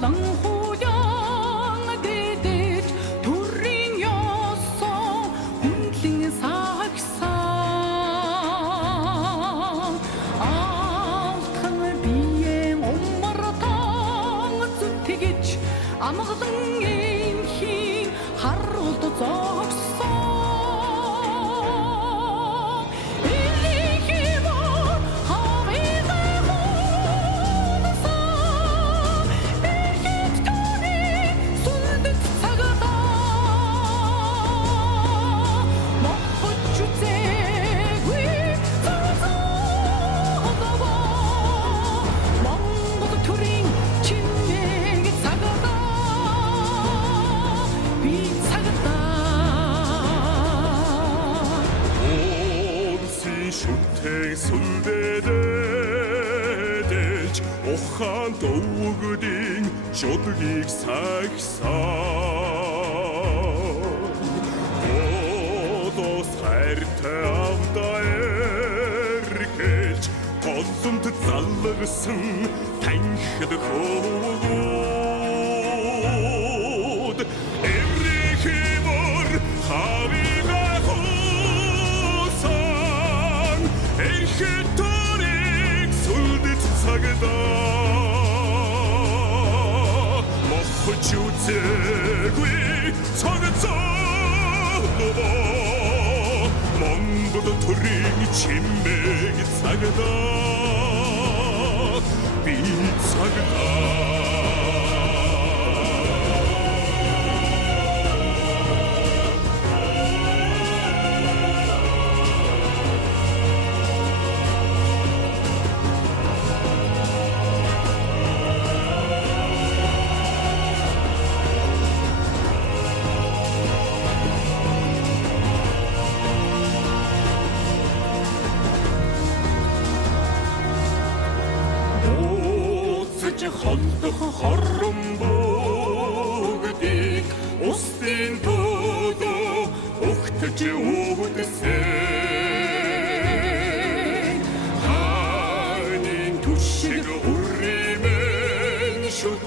болон хуян дээдэж төрийн ёсон хүндлэн сагсан алтхан биеэн умартан зүтгэж амгалан эмхийн харулд зогсон шүтэн сүлдээдэж ухаан дөвгдийн шудлыг сагсан одос хайртай авдаа эргэж голомт залгсан танхид хөвгүүд эврихимор хавига эрхэторыг сүлдэт цагдаа мохож үзээгүй цогцолоо Монгол төрийн чимээг цагдаа би цагдаа холдох хорон бүгдийг устын додоо өгтөж үүдсэн хаанын түшиг үрэмэн шүт